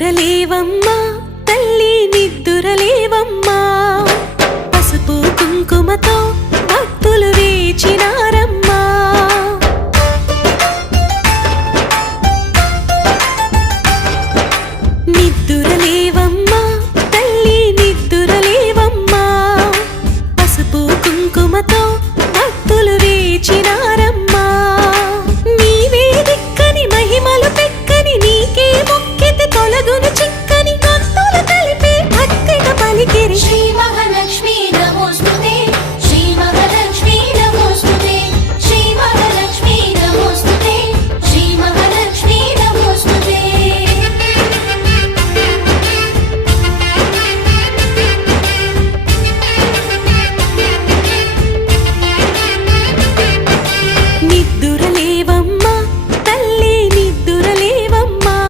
నిద్దురలేవమ్మా తల్లి నిద్దురలేవమ్మా పసుపు కుంకుమతో భక్తులు వేచినారమ్మా నిద్దురలేవమ్మా తల్లి నిద్దురలేవమ్మా పసుపు కుంకుమతో భక్తులు వేచినారమ్మా నీవే దిక్కని మహిమలు పెక్కని నీకే మొక్కితే తొలగును